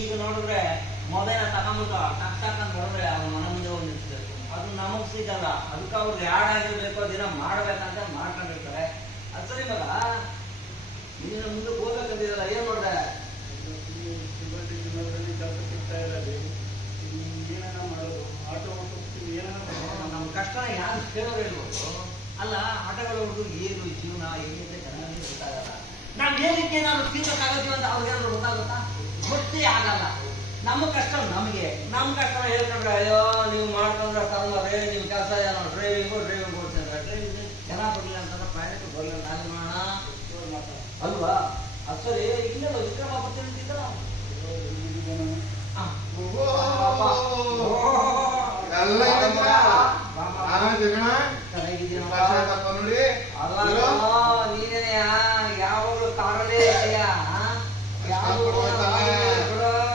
ಈಗ ನೋಡಿದ್ರೆ ಮೊಬೈಲ್ ತಗೊಂಡ್ಬಿಟ್ಟು ಟಕ್ ನೋಡಿದ್ರೆ ಅವ್ರ ಮನೆ ಮುಂದೆ ಹೋಗಿ ನಿಲ್ಸ್ಬೇಕು. ಅದು ನಮಗ್ ಸಿಗಲ್ಲ. ಅದಕ್ಕೆ ಅವ್ರಿಗೆ ಯಾಡ್ ಆಗಿರ್ಬೇಕು, ದಿನ ಮಾಡ್ಬೇಕಂತ ಮಾಡ್ಕೊಂಡಿರ್ತಾರೆ. ಅದು ಸರಿ ಮಗ, ನೀನು ಮುಂದಕ್ಕೆ ಹೋಗ್ಬೇಕಂತಿದಲ್ಲ, ಏನ್ ನೋಡ್ದೆ? ನಮ್ಮ ಕಷ್ಟನ ಯಾರು ಕೇಳೋರು ಹೇಳ್ಬೋದು. ಅಲ್ಲ, ಆಟಗಳು ಹುಡುಗರು ಏನು ಜೀವನ ಏನಿದೆ ಚೆನ್ನಾಗಿ ಗೊತ್ತಾಗಲ್ಲ. ನಾವ್ ಏನಕ್ಕೆ ಏನಾದ್ರು ತಿನ್ನಕ್ಕಾಗತ್ತೀವಿ ಅಂತ ಅವ್ರಿಗೇನಾದ್ರು ಗೊತ್ತಾಗುತ್ತಾ? ಗೊತ್ತೇ ಆಗಲ್ಲ. ನಮ್ಮ ಕಷ್ಟ ನಮಗೆ, ನಮ್ಮ ಕಷ್ಟ ಹೇಳ್ಕೊಂಡ್ರೆ ಅಯ್ಯೋ ನೀವು ಮಾಡ್ಕೊಂಡ್ರೆ ಕರ್ಮರೇ, ನಿಮ್ ಕೆಲಸ ಏನೋ ಡ್ರೈವಿಂಗ್ ಕೊಡ್ತಿದ್ರೆ ಡ್ರೈವಿಂಗ್ ಜನ ಬರ್ಲಿಲ್ಲ ಅಂತಂದ್ರೆ ಪ್ರಯಾಣಕ್ಕೆ ಬರಲಿಲ್ಲ, ನಾನು ಮಾಡೋಣ ಅಲ್ವಾ? ಅದು ಸರಿ. ಇಲ್ಲ ವಿಕ್ರಮ ಬರ್ತಿದ್ದ ನೀನೇ ಯಾವಾಗಲೂ ಕಾರಲ್ಲೇ ಇದೆಯಾ?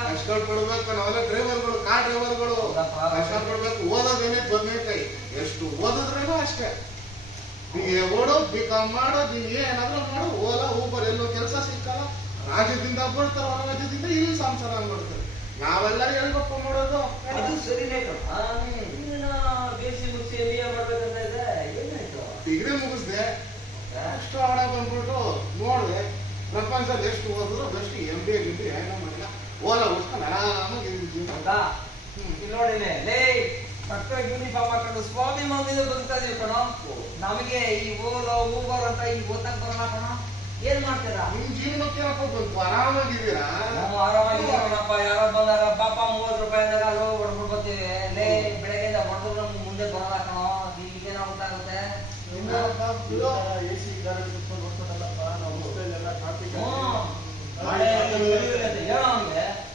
ಕಷ್ಟಪಡ್ಬೇಕು. ನಾವೆಲ್ಲ ಡ್ರೈವರ್ಗಳು, ಕಾರ್ ಡ್ರೈವರ್ಗಳು ಕಷ್ಟಪಡ್ಬೇಕು. ಓದೋದೇನೆ ಬದನೇಕಾಯಿ, ಎಷ್ಟು ಓದಿದ್ರೇನೋ ಅಷ್ಟೇ. ಈಗ ಓಡೋ ಬಿಕಾಮ್ ಮಾಡೋ, ನೀನ್ ಏನಾದ್ರೂ ಮಾಡೋ, ಓಲಾ ಊಬರ್ ಎಲ್ಲೋ ಕೆಲಸ ಸಿಕ್ಕಲ್ಲ. ರಾಜ್ಯದಿಂದ ಬರ್ತಾರೆ, ಹೊರ ರಾಜ್ಯದಿಂದ ಇಲ್ಲಿ ಸಂಸಾರ ಮಾಡ್ತಾರೆ. ನಾವೆಲ್ಲ ಹೇಳ್ಬೇಕು ಮಾಡೋದು. ಅದು ಸರಿನೇ. ಬೇಸಿ ಮುಗಿಸಿ MBA ಮಾಡ್ಬೇಕಂತ ಇದೆ, ಏನಾಯ್ತು? ಡಿಗ್ರಿ ಮುಗಿಸ್ದೆ, ಅಷ್ಟು ಹಣ ಬಂದ್ಬಿಟ್ಟು ನೋಡ್ದೆ ಪ್ರಪಂಚದಲ್ಲಿ ಎಷ್ಟು ಓದಿದ್ರು ಬೆಸ್ಟ್ MBA ಗಿಂತ ಏನೋ ಮಾಡಿಲ್ಲ. ಓಲಾ ಉಸ್ಕೊಂಡು ಆರಾಮಾಗಿ ಇಲ್ಲಿ ನೋಡಿನೇ ಲೇ ಮಕ್ಕಳ ಯೂನಿಫಾರ್ಮ್ ಹಾಕೊಂಡು ಸ್ವಾಭಿಮಾನದಿಂದ ಬದುಕ್ತಾ ಇದೀವಿ ಕಣೋ. ನಮಗೆ ಈ ಓಲಾ ಊಬರ್ ಅಂತ ಈ ಓದಕ್ ಬರೋಣ ಕಣೋ. ಏನ್ ಮಾಡ್ತೀರಾ? ನಿಮ್ ಜೀವನಕ್ಕೆ ಬಂತು, ಆರಾಮಾಗಿದ್ದೀರಾ? ಆರಾಮಾಗಿದ್ದೀರಪ್ಪ. ಯಾರೋ ಬಂದಾಗ ಪಾಪ 30 ರೂಪಾಯಿ ಅಂದಾಗ ಅಲ್ಲೋ ಹೊಡ್ಬಿಟ್ಟು ಬರ್ತೀವಿ. ಲೇ ಬೆಳಗ್ಗೆಯಿಂದ ಹೊಡೆದ್ರು ನಮ್ಗೆ ಮುಂದೆ ಬರೋಲ್ಲ ಕಣೋ. ಈಗೇನೋ ಗೊತ್ತಾಗುತ್ತೆ.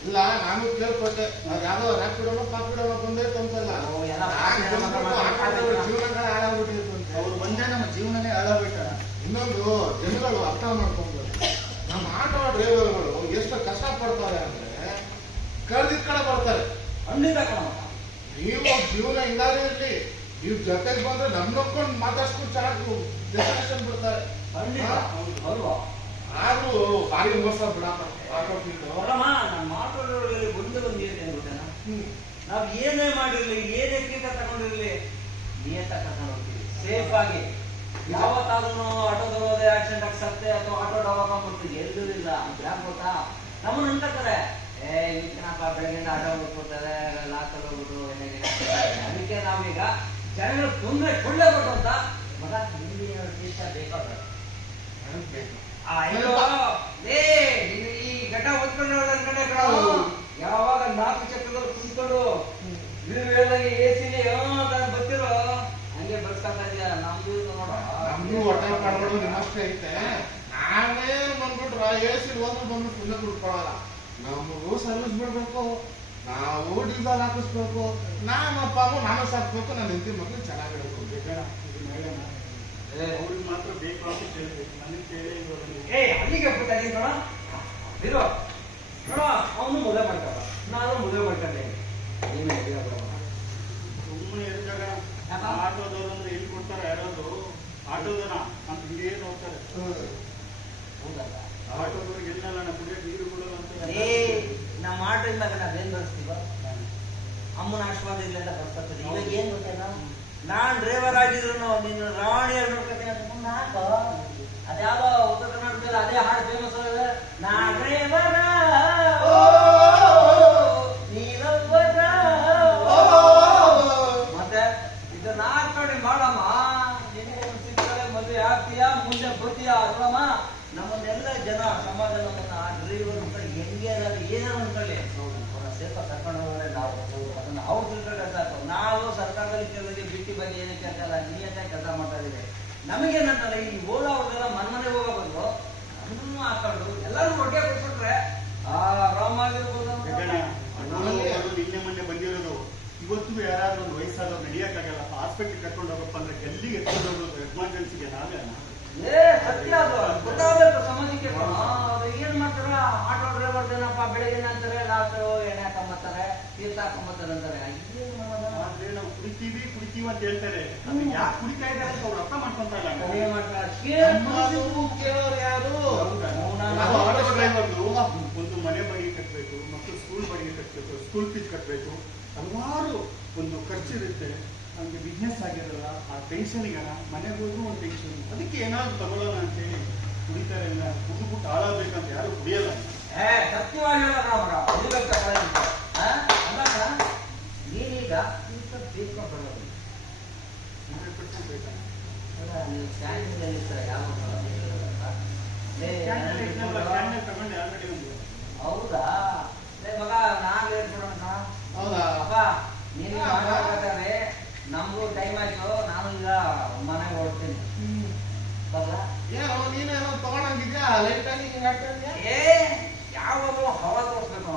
ಇಲ್ಲ, ನಾನು ಕೇಳ್ಪಟ್ಟೆ ಯಾವ್ದೋ ರ್ಯಾಪಿಡೋನೋ ಪಾಪಿಡೋನೋ ಬಂದೇ ತಂತಲ್ಲ, ಜೀವನಗಳೇ ಹಾಳಾಗ್ಬಿಟ್ಟಿರ್ತಂತೆ. ಅವ್ರು ಬಂದೇ ನಮ್ಮ ಜೀವನನೇ ಹಾಳಾಗ್ಬಿಟ್ಟಾರ. ಇನ್ನೊಂದು ಜನಗಳು ಅರ್ಥ ಮಾಡ್ಕೊಂಡು, ನಮ್ಮ ಆಟೋ ಡ್ರೈವರ್ಗಳು ಎಷ್ಟು ಕಷ್ಟ ಪಡ್ತಾರೆ ಅಂದ್ರೆ ಕಳೆದಿದ್ ಕಡೆ ಬರ್ತಾರೆ. ಖಂಡಿತ ಕಣ. ನೀವು ಜೀವನ ಹಿಂಗಾದ್ರೆ ಇರ್ಲಿ, ನೀವು ಜೊತೆಗೆ ಬಂದ್ರೆ ನಮ್ ನೋಡ್ಕೊಂಡು ಮಾತಾಡ್ಸ್ಕೊಂಡು ಚೆನ್ನಾಗಿ ಡೆಸ್ಟಿನೇಷನ್ ಬಿಡ್ತಾರೆ. ಅಲ್ವಾ? ಆದ್ರೂ ಭಾರಿ ಮೋಸ ಬಿಡಪ್ಪ ಆಟೋ ಫೀಲ್ಡ್. ಅಲ್ಲಮ್ಮ, ನಮ್ಮ ಆಟೋಗಳಲ್ಲಿ ಒಂದೇ ಒಂದು ಏನ್ ಗೊತ್ತೇನಾ? ನಾವ್ ಏನೇ ಮಾಡಿರ್ಲಿ, ಏನೇ ಕೀಟ ತಗೊಂಡಿರ್ಲಿ, ನಿಯತ ಕರ್ಕೊಂಡು ಹೋಗ್ತೀವಿ ಸೇಫ್ ಆಗಿ. ಯಾವತ್ತಾದ್ರೂ ಆಟೋದಲ್ಲಿ ಹೋದ್ರೆ ಆಕ್ಸಿಡೆಂಟ್ ಆಗ್ಸತ್ತೆ ಅಥವಾ ಆಟೋ ಡಾವಾಕೊಂಡ್ಬಿಡ್ತೀವಿ, ಎಲ್ಲೂ ಇಲ್ಲ. ಯಾಕೆ ಗೊತ್ತಾ? ನಮ್ಮನ್ನ ಅನ್ಕೋತಾರೆ, ಏನಪ್ಪ ಬೆಳಗ್ಗೆಯಿಂದ ಆಟೋ ಹೋಗ್ಬಿಡ್ತಾರೆ, ಲಾಕಲ್ಲಿ ಹೋಗ್ಬಿಟ್ಟು ಏನಾಗಿದೆ. ಅದಕ್ಕೆ ನಾವೀಗ ಜನಗಳು ತೊಂದರೆ ಕೊಳ್ಳೇಬಾರ್ದು ಅಂತ ಮಗ ಹಿಂದಿ ದೇಶ ಬೇಕಾದ್ರೆ ಈ ಘಟ ಹೊತ್ಕೊಂಡು ಯಾವಾಗ 4 ಚಕ್ರದಲ್ಲಿ ಕುಂತ್ಕೊಂಡು ನೀವು ಹೇಳ್ದಂಗೆ AC ಬರ್ತಿರೋ ಹಂಗೆ ಬರ್ಸ್ಕೊತಾ ಇದೆಯಾ? ನಮ್ದು ನಮ್ದು ಹೊಟ್ಟೆ ಮಾಡ್ಬಿಡೋದು ನಿಮ್ಮಷ್ಟೇ ಐತೆ. ನಾವೇ ಬಂದ್ಬಿಟ್ರ AC ಹೋದ್ರೆ ಬಂದ್ಬಿಟ್ಟು ಪುಣ್ಯ ಕುಡ್ಕೊಳ್ಳಲ್ಲ. ನಮಗೂ ಸರ್ವಿಸ್ ಬಿಡ್ಬೇಕು, ನಾವು ಡೀಸಲ್ ಹಾಕಿಸ್ಬೇಕು, ನಮ್ಮ ಅಪ್ಪ ಅಮ್ಮ ನಾನು ಸಾಕ್ಬೇಕು, ನನ್ನ ಹೆಂಡತಿ ಮಕ್ಳು ಚೆನ್ನಾಗಿರ್ಬೇಕು. ಅವ್ರಿಗೆ ಮಾತ್ರ ಬೇಕು ಅಂತ ಕೇಳ್ಬೇಕು, ನನಗೆ ಕೇಳೇ ಅಲ್ಲಿಗೆ ಹೋಗ್ಬಿಟ್ಟಾಗಿ ನೋಡ ಇರೋ ನೋಡ. ಅವನು ಮದುವೆ ಮಾಡ್ತಾರ, ನಾನು ಮದುವೆ ಮಾಡ್ಕೊಂಡೆ. ಸುಮ್ಮನೆ ಇದ್ದಾಗ ಆಟೋದವ್ರು ಅಂದ್ರೆ ಎಲ್ಲಿ ಕೊಡ್ತಾರೆ ಯಾರಾದ್ರು ಆಟೋದನ ಅಂತ ಹಿಂಗೇ ನೋಡ್ತಾರೆ. ಹೌದಲ್ಲ? ಆಟೋದವ್ರಿಗೆ ಎಲ್ಲಲ್ಲ ನಮ್ಮ ಕುಡಿಯೋಕೆ ನೀರು ಕೊಡೋದು ಅಂತ. ನಮ್ಮ ಆಟೋ ಇದ್ದಾಗ ನಾವೇನ್ ಬರ್ಸ್ತೀವ? ಅಮ್ಮನ ಆಶೀರ್ವಾದ ಇಲ್ಲ ಅಂತ ಬರ್ಕೊಳ್ತೀವಿ. ಇವಾಗ ಏನ್ ಗೊತ್ತೇನ, ನಾನ್ ಡ್ರೈವರ್ ಆಗಿದ್ರು ನಿನ್ನ ರಾಣಿಯರ್ ನೋಡ್ಕೊತೀನಿ ಅಂತ ಹಾಕೋ. ಅದ್ಯಾವ ಉತ್ತರ ಕರ್ನಾಟಕದಲ್ಲಿ ಅದೇ ಹಾಡು ಫೇಮಸ್ ಆಗಿದೆ, ನಾ ಡ್ರೈವರ ನೀನೊಬ್ಬರ. ಮತ್ತೆ ಇದನ್ನ ಹಾಕೊಂಡು ಮಾಡಮ್ಮ, ನಿನ್ನೆ ಸಿಗ್ತಾರೆ, ಮದುವೆ ಆಗ್ತೀಯಾ, ಮುಂದೆ ಬರ್ತೀಯಾ ಅಲ್ಲಮ್ಮ. ನಮ್ಮನ್ನೆಲ್ಲ ಜನ ಸಮಾಜ ನಮ್ಮನ್ನ ಆ ಡ್ರೈವರ್ ಹೆಂಗೆ ಏನಾದ್ರು ಅನ್ಕೊಳ್ಳಿ, ಸೇಫ ಕರ್ಕೊಂಡು ಹೋದ್ರೆ ನಾವು ಅದನ್ನ ಅವ್ರು ತಿಳ್ಕೊಂಡ್ರೆ ಸಾಕು. ನಾವು ಸರ್ಕಾರದಲ್ಲಿ ಕೆಲವರಿಗೆ ಬಿಟ್ಟು ಬಗ್ಗೆ ಏನಕ್ಕೆ ಅಂತಲ್ಲ, ನೀಯತ್ತಾಗಿ ಕೆಲಸ ಮಾಡ್ತಾ ಇದ್ದೀವಿ. ನಮಗೇನಂತಲ್ಲ, ಈ ಓಲಾ ಅವ್ರಿಗೆಲ್ಲ ಮನೆ ಹೋಗೋ ಬಂದು ನಮ್ಮನ್ನು ಹಾಕೊಂಡು ಎಲ್ಲರೂ ಒಟ್ಟಿಗೆ ಕೊಟ್ಬಿಟ್ರೆ ಆರಾಮಾಗಿರ್ಬೋದು. ನಿನ್ನೆ ಮೊನ್ನೆ ಬಂದಿರೋದು, ಇವತ್ತು ಯಾರಾದ್ರೂ ಒಂದು ವಯಸ್ಸಾದವ್ರು ನಡೆಯಕ್ಕಾಗಲ್ಲ, ಹಾಸ್ಪಿಟ್ಲ್ ಕರ್ಕೊಂಡು ಹೋಗಪ್ಪ ಅಂದ್ರೆ ಎಲ್ಲಿಗೆ ಎತ್ಕೊಂಡು ಹೋಗೋದು ಎಮರ್ಜೆನ್ಸಿಗೆ ನಾವೇ ಸತ್ಯ. ಅದು ಗೊತ್ತಾಗಬೇಕು ಸಮಾಜಕ್ಕೆ. ಅದು ಏನ್ ಮಾಡ್ತಾರ ಆಟೋ ಡ್ರೈವರ್ ಏನಪ್ಪ, ಬೆಳಗ್ಗೆ ಅಂತಾರೆ ರಾತ್ರಿ ಎಣ್ಣೆ ಹಾಕೊಂಬತ್ತಾರೆ, ತೀರ್ಥ ಹಾಕೊಂಬತ್ತಾರೆ ಅಂತಾರೆ. ಆದ್ರೆ ನಾವು ಕುಡಿತೀವಿ ಅಂತ ಹೇಳ್ತಾರೆ, ಯಾಕೆ ಕುಡಿತಾ ಇದ್ದಾರೆ ಅಂತ ಅವ್ರು ಅರ್ಥ ಮಾಡ್ಕೊಂತ ಇಲ್ಲ. ಕೇಳೋರು ಯಾರು? ಆಟೋ ಡ್ರೈವರ್ದು ಒಂದು ಮನೆ ಬಾಡಿಗೆ ಕಟ್ಟಬೇಕು, ಮಕ್ಕಳು ಸ್ಕೂಲ್ ಬಾಡಿಗೆ ಕಟ್ಟಬೇಕು, ಸ್ಕೂಲ್ ಫೀಸ್ ಕಟ್ಟಬೇಕು, ಹಲವಾರು ಒಂದು ಖರ್ಚಿರುತ್ತೆ. ನಮಗೆ ಬಿಸ್ನೆಸ್ ಆಗಿರಲ್ಲ, ಆ ಟೆನ್ಷನ್ಗೆ ಮನೆಗೆ ಹೋದ್ರೂ ಒಂದು ಟೆನ್ಷನ್. ಅದಕ್ಕೆ ಏನಾದ್ರು ತಗೊಳ್ಳೋಣ ಅಂತೇಳಿ ಕುಡಿತಾರೆ. ಎಲ್ಲ ಕುಡಿದ್ಬಿಟ್ಟು ಹಾಳಾಗಬೇಕಂತ ಯಾರು ಕುಡಿಯಲ್ಲ. ಸತ್ಯವಾಗಿ ನೀನೀಗ ಬೇಕು ಬರೋದು 100% ಬೇಕಾ? ನೀವು ಸ್ಟ್ಯಾಂಡಿಂಗ್ ಇರ್ತಾರೆ ಯಾವ ಕ್ಯಾಂಡಲ್ ತಗೊಂಡೆ ಆಲ್ರೆಡಿ ಒಂದು. ಹೌದಾ ಮಗ ನಾನ್ ಹೇಳ್ಕೊಡೋಣ ಹೌದಾ ಅಪ್ಪ ನೀನು ಮಾತಾಡ್ಬೇಕಾದ್ರೆ ನಮಗೂ ಟೈಮ್ ಆಯ್ತು. ನಾನು ಈಗ ಮನೆಗೆ ಹೊರಡ್ತೀನಿ. ಏನೋ ನೀನೇನೋ ತಗೊಂಡಂಗಿದ್ಯಾ ಲೈಟ್ ಆಗಿ ಹಿಂಗ್ ಆಡ್ತಾ ಇದ್ಯಾ? ಯಾವಾಗಲೂ ಹವಾ ತೋರಿಸ್ಬೇಕು.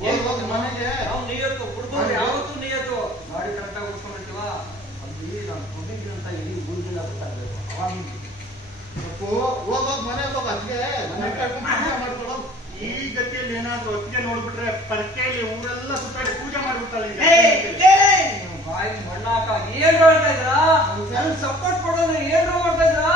ಹೋಗ್ ಮನೆಗೆ. ನಾವು ನಿಯತ್ತು ಹುಡುಗರು ಯಾವತ್ತೂ ನಿಯತ್ತು ಗಾಡಿ ಕರೆಕ್ಟಾಗಿ ಉಡ್ಸ್ಕೊಂಡಿರ್ತೀವ. ಅದು ನಾನು ಕುಡಿದಂತ ಇಡೀ ಊರಿಗೆಲ್ಲ ಗೊತ್ತಾಗಬೇಕು. ಹೋಗೋದ್ ಮನೆಗೆ ಹೋಗ ಅದ್ಗೆ ಮನೆ ಕಟ್ಕೊಂಡು ಪೂಜೆ ಮಾಡ್ಕೊಳ್ಳೋ. ಈ ಗತಿಯಲ್ಲಿ ಏನಾದ್ರು ಹೊತ್ತಿಗೆ ನೋಡ್ಬಿಟ್ರೆ ಪರ್ಕೆಯಲ್ಲಿ ಊರೆಲ್ಲ ಸುತ್ತಾಡಿ ಪೂಜೆ ಮಾಡ್ಬಿಡ್ತಾಳೆ. ಬಾಯಿ ಮಣ್ಣಾಕ ಏನ್ ಮಾಡ್ತಾ ಇದ್ರಾ? ಸಪೋರ್ಟ್ ಕೊಡೋದು ಏನ್ರು ಮಾಡ್ತಾ ಇದ್ರಾ?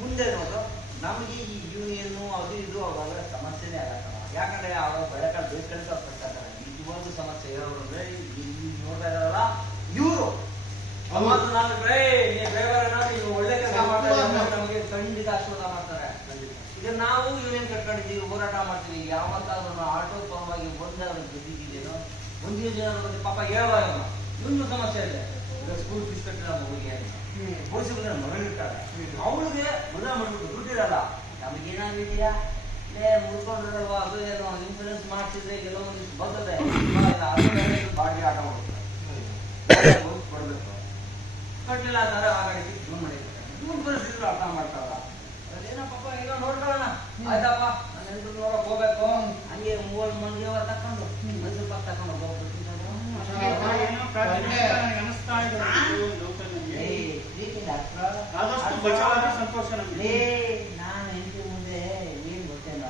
ಮುಂದೆ ನೋಡು ನಮ್ಗೆ ಈ ಯೂನಿಯನ್ ಅದು ಇದು ಅವೆಲ್ಲ ಸಮಸ್ಯೆನೇ ಆಗತ್ತಲ್ಲ. ಯಾಕಂದ್ರೆ ಅವ್ರ ಬೆಳಕಾಲ ಬೇಸ್ಕೊಂಡು ಬರ್ತಾರೆ. ನಿಜವಾದ ಸಮಸ್ಯೆ ಇರೋರು ಅಂದ್ರೆ ಇಲ್ಲಿ ನೋಡ್ತಾ ಇದಾರಲ್ಲ ಇವರು ನಾನು ಡ್ರೈವರ್ ನೀವು ಒಳ್ಳೆ ಕೆಲಸ ಮಾಡ್ತಾರೆ, ನಮಗೆ ಖಂಡಿತ ಆಶೀರ್ವಾದ ಮಾಡ್ತಾರೆ. ಈಗ ನಾವು ಯೂನಿಯನ್ ಕಟ್ಕೊಂಡಿದ್ದೀವಿ, ಹೋರಾಟ ಮಾಡ್ತೀವಿ. ಯಾವತ್ತಾದ್ರೂ ಆಟೋ ಪರವಾಗಿ ಒಂದಾದ್ರು ಗೆದ್ದಿದ್ದೇನೋ ಒಂದು ಜನ ಬಂದು ಪಾಪ ಹೇಳುವ ಇನ್ನೂ ಸಮಸ್ಯೆ ಇದೆ. ಈಗ ಸ್ಕೂಲ್ ಫೀಸ್ ಕಟ್ಟಿಲ್ಲ ಮಗುಗೆ ಪೋಷಕರ ಮಗಳಿರ್ತಾರೆ, ಅವಳಿಗೆ ಮದುವೆ ಮಾಡ್ಬಿಟ್ಟು ದುಡ್ಡಿರಲ್ಲ. ನಮಗೇನಾಗಿದೆಯಾ ಮುಡ್ಕೊಂಡಿರಲ್ವ ಅದು ಏನೋ ಇನ್ಸೂರೆನ್ಸ್ ಮಾಡಿಸಿದ್ರೆ ಎಲ್ಲೋ ಒಂದಿಷ್ಟು ಬರ್ತದೆ. ಬಾಡಿಗೆ ಆಟ ಮಾಡ್ತಾರೆ ಕೊಡ್ಬೇಕು. ಕಟ್ಟಿಲ್ಲ ಅಂದ್ರೆ ಆ ಗಾಡಿಗೆ ಜೂನ್ ಮಾಡಿರ್ತಾರೆ. ಜೂನ್ ಪರಿಸ್ಥಿತಿ ಅರ್ಥ ಮಾಡ್ತಾರ. ಅದೇನೋ ಪಾಪ ಈಗ ನೋಡ್ಕೊಳ್ಳೋಣ ಆಯ್ತಪ್ಪ ನಾನು ಎಲ್ರು ನೋಡಕ್ ಹೋಗ್ಬೇಕು. ಹಂಗೆ 3 ಮಂದಿ ತಕೊಂಡು ಮೈಸೂರು ಪಾಕ್ ತಕೊಂಡು ಹೋಗ್ಬೇಕು. ಸಂತೋಷ ನಮ್ಗೆ. ನಾನು ಹೆಂಡತಿ ಮುಂದೆ ಏನ್ ಗೊತ್ತೇನೋ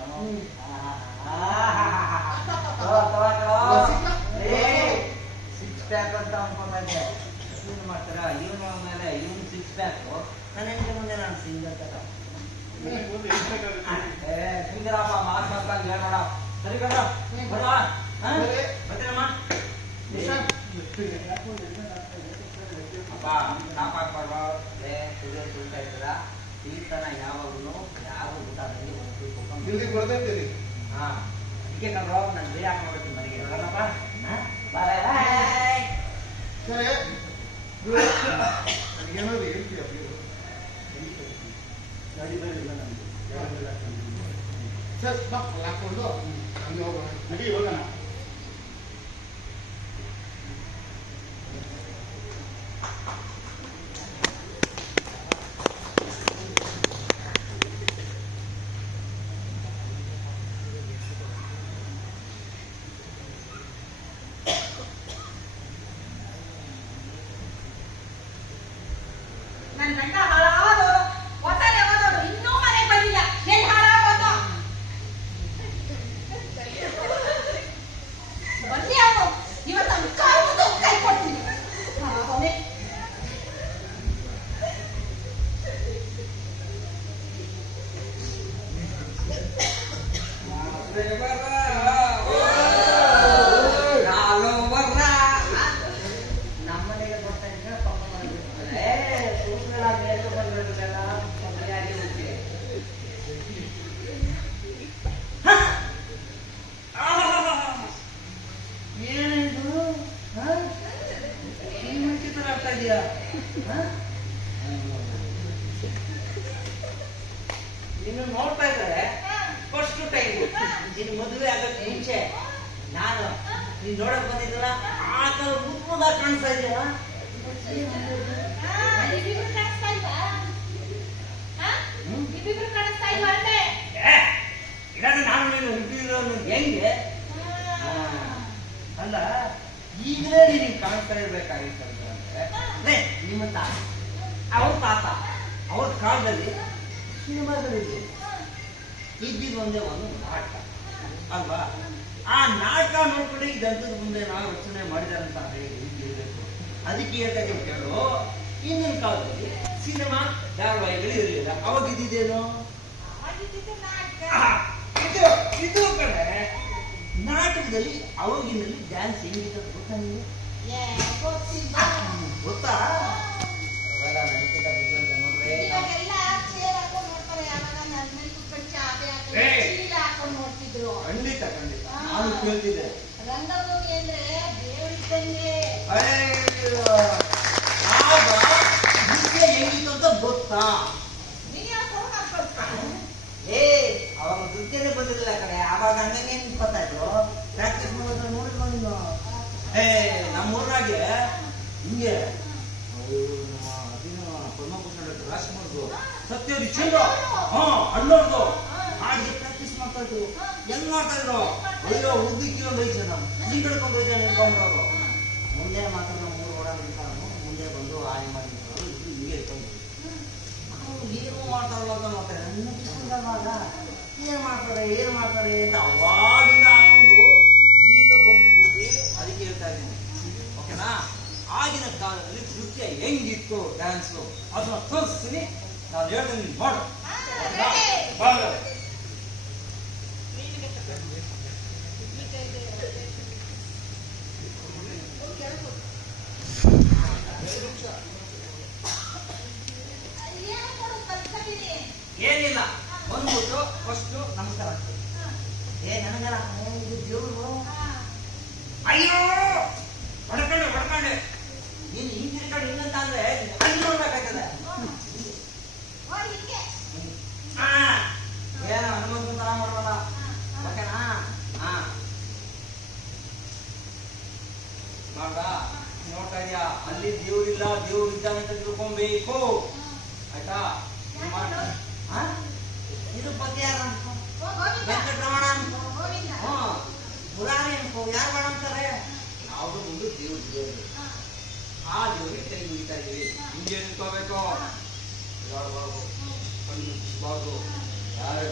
ಸಿಕ್ಸ್ ಪ್ಯಾಕ್ ಅಂತ ಅನ್ಕೊಂಡ್ರೆ ಏನ್ ಮಾಡ್ತಾರ ಇವನ ಮೇಲೆ ಇವನ್ 6 ಪ್ಯಾಕ್, ನನ್ನ ಹೆಂಡತಿ ಮುಂದೆ ನಾನು ಸಿಂಗಲ್ ತರ ಸಿಂಗರಪ್ಪ ಮಾತು ಮಾತಾಡಿ ಹೇಳ್ಬೇಡ. ಸರಿ ಕಣ ಬರುವ ಬರ್ತೀರಮ್ಮ. ಅಪ್ಪ ಕಾಪಾಡ್ಬಾರ್ವ ಸುಳ್ಳು ಸುಳ್ತಾ ಇರ್ತದ. ಈ ತನ ಯಾವಾಗಲೂ ಯಾವ ಊಟ ಇಲ್ಲಿಗೆ ಬರ್ತೈತಿ. ಹಾ ಅದಕ್ಕೆ ಕಣ್ರೋ ನಾನು ಬೇರೆ ಹಾಕೊಂಡ್ಬಿಡ್ತೀನಿ ಮನೆಗೆ. ಬರೋಣಪ್ಪ. ಬಾಯ್ ಬಾಯ್. ಸರಿ ಏನಾದ್ರು ಹೇಳ್ತೀಯ? ಗಾಡಿದಲ್ಲಿಲ್ಲ ನಮ್ಗೆ ಯಾವಾಗೆಲ್ಲ ಸರ್ ಹಾಕೊಂಡು ಹಂಗೆ ಹೋಗೋಣ. ನಡಿ ಹೋಗೋಣ. ನನ್ನ ಗಂಡ ಹಾಳಾದೋರು ಒತ್ತಾನೆ ಹೋದೋರು ಇನ್ನೂ ಮನೆಗೆ ಬಂದಿಲ್ಲ. ಎಲ್ಲಿ ಹಾಳಾಗೋದು? ಬನ್ನಿ ಅವನು ಇವತ್ತು ಅವ್ನು ಕಾವುದು ಕೈ ಕೊಡ್ತೀನಿ. ಅವನೇ ನಮ್ಮನೆಗೆ ಬರ್ತಾ ಇದ್ರೆ ಪಾಪ ಮೇಲೆ ಬಂದಿರಲ್ಲ ಕಮ್ಮಿಯಾಗಿ ಹೋಗ್ತೀವಿ. ಏನಿದು ಈ ಮುಂಚೆ ತರ ಆಗ್ತಾ ಇದೆಯಾ? ನೀನು ನೋಡ್ತಾ ಇದ್ದಾರೆ ಫಸ್ಟ್ ಟೈಮ್ ನಿನ್ ಮದುವೆ ಆಗಕ್ಕೆ ಮುಂಚೆ ನಾನು ನೀನ್ ನೋಡಕ್ ಬಂದಿದ್ದಲ್ಲ ಆ ತರ ಮುದ್ದಾಗಿ ಕಾಣಿಸ್ತಾ ಇದೆಯಾ? ಇಬ್ಬಿಬ್ರು ಕಾಣಿಸ್ತಾ ಇಲ್ವಾ? ಇಬ್ಬಿಬ್ರು ಕಾಣಿಸ್ತಾ ಇಲ್ವಾ ಅಂದೆ? ಇದಾದ್ರೆ ನಾನು ನೀನು ಹೆಂಗೆ ಅಲ್ಲ ಈಗಲೇ ನೀನು ಕಾಣಿಸ್ತಾ ಇರ್ಬೇಕಾಗಿತ್ತು ಅಂದ್ರೆ ನಿಮ್ಮ ತಾತ ಅವ್ರ ತಾತ ಅವ್ರ ಕಾಲದಲ್ಲಿ ಸಿನಿಮಾದಲ್ಲಿ ಇದ್ದಿದ್ದು ಒಂದೇ ಒಂದು ನಾಟಕ ಅಲ್ವಾ? ಆ ನಾಟಕ ನೋಡ್ಕೊಂಡು ಈ ದಂತದ ಮುಂದೆ ನಾವು ರಚನೆ ಮಾಡಿದಾರಂತ ಇರಬೇಕು. ಅದಕ್ಕೆ ಹೇಳ್ತಾ ಕೇಳು, ಹಿಂದಿನ ಕಾಲದಲ್ಲಿ ಸಿನಿಮಾ ಧಾರಾವಾಹಿಗಳು ಇರಲಿಲ್ಲ. ಅವಾಗ ಇದ್ದಿದ್ದೇನು? ಇದು ಕಡೆ ನಾಟಕದಲ್ಲಿ ಅವಾಗಿನಲ್ಲಿ ಡ್ಯಾನ್ಸ್ ಹೆಂಗಿತ್ತು ಗೊತ್ತಾ ನಿಮಗೆ? ಏ, ಗೊತ್ತಿಲ್ಲ. ಗೊತ್ತಾ? ಅವೆಲ್ಲ ನನಗಿಂತ ಬುದ್ಧಿವಂತ ನೋಡ್ರಿ. ಇವಾಗೆಲ್ಲ ಚೇರ್ ಹಾಕೊಂಡು ನೋಡ್ತಾರೆ. ಆವಾಗ ನನ್ನ ಮೇಲೆ ಕುತ್ಕೊಂಡು ಚಾಪೆ ಹಾಕೊಂಡು ಏ. ಚೀಲ ಹಾಕೊಂಡು ನೋಡ್ತಿದ್ರು. ಖಂಡಿತ ಖಂಡಿತ. ನಾನು ಕೇಳ್ತಿದ್ದೆ. ರಂಗಭೂಮಿ ಅಂದ್ರೆ ದೇವರಿದ್ದಂಗೆ. ಅಯ್ಯೋ, ಆಗ ನೃತ್ಯ ಹೆಂಗಿತ್ತು ಅಂತ ಗೊತ್ತಾ? ನೀನ್ ಯಾಕೆ ಹೋಗ್ ಹಾಕ್ಕೊಳ್ತಾ? ಏ ಅವಾಗ ನೃತ್ಯನೇ ಬಂದಿರಲಿಲ್ಲ ಕಡೆ. ಆವಾಗ ಹಂಗೇನೆ ಗೊತ್ತಾಯ್ತು. ಪ್ರಾಕ್ಟೀಸ್ ಮಾಡೋದ್ರ ನೋಡಿದ್ವ ನೀನು? ಏ ನಮ್ಮೂರಾಗೆ ಹಿಂಗೆ ಪದ್ಮಭೂಷಣ ರಾಜ್ಕುಮಾರ್ದು ಸತ್ಯದಿ ಚಂದ್ರ ಅಣ್ಣವ್ರದು ಹಾಗೆ ಪ್ರಾಕ್ಟೀಸ್ ಮಾಡ್ತಾ ಇದ್ರು. ಹೆಂಗ್ ಮಾಡ್ತಾ ಇದ್ರು? ಅಯ್ಯೋ ಉದ್ದಕ್ಕೆ ಒಂದು 5 ಜನ ಈ ಕಡ್ಕೊಂಡು 5 ಜನ ನಿಂತ್ಕೊಂಡ್ರು. ಮುಂದೆ ಮಾತ್ರ ನಮ್ಮ ಊರು ಓಡಾಡಿರ್ತ ಮುಂದೆ ಬಂದು ಆನೆ ಮಾಡಿ ಇದು ಹಿಂಗೆ ಇಟ್ಕೊಂಡು ಏನು ಮಾಡ್ತಾರಲ್ಲ ಅಂತ ನೋಡ್ತಾರೆ. ಏನ್ ಮಾಡ್ತಾರೆ ಅಂತ ಅವಾಗಿಂದ ಹಾಕೊಂಡು ಈಗ ಬಂದು ಬಿಟ್ಟು ಅದಕ್ಕೆ ಹೇಳ್ತಾ ಇದ್ದೀನಿ. ಓಕೆನಾ? ಆಗಿನ ಕಾಲದಲ್ಲಿ ನೃತ್ಯ ಹೆಂಗಿತ್ತು ಡ್ಯಾನ್ಸು ಅದನ್ನ ತೋರಿಸ್ತೀನಿ. ನಾನು ಹೇಳ್ತೀನಿ ನೀನು ಮಾಡು. ಮಾಡು. ಏನಿಲ್ಲ ಬಂದ್ಬಿಟ್ಟು ಫಸ್ಟ್ ನಮಸ್ಕಾರ ಆಗ್ತದೆ. ಏ ನನಗಲ್ಲ ಇದು ದೇವ್ರು. ಅಯ್ಯೋ ಹೊಡ್ಕೊಂಡೆ ನೀನು ಈ ತಿರ್ಕೊಂಡು ಹಿಂಗಂತ ಅಂದ್ರೆ ಅಲ್ಲಿ ನೋಡ್ಬೇಕಾಗ್ತದೆ. ಏನ ಹನುಮಂತನ ತರ ಮಾಡಬಲ್ಲ. ಓಕೆನಾ? ನೋಡ ನೋಡ್ತಾ ಇದೀಯಾ? ಅಲ್ಲಿ ದೇವ್ರಿಲ್ಲ, ದೇವ್ರು ಇದ್ದಾನೆ ಅಂತ ತಿಳ್ಕೊಬೇಕು. ಆಯ್ತಾ? ಇದು ಪದ್ಯ ಯಾರು ಅನ್ಕೋ? ವೆಂಕಟರಮಣ ಅನ್ಕೋ, ಮುರಾರಿ ಅನ್ಕೋ, ಯಾರು ಮಾಡ ಅಂತಾರೆ? ಯಾವ್ದು ಮುಂದೆ ದೇವ್ರು ಆ ದೇವ್ರಿಗೆ ಕೈ ಮುಗಿತಾ ಇದೀವಿ. ಹಿಂಗೆ ನಿಂತ್ಕೋಬೇಕು. ಯಾರು ಯಾರು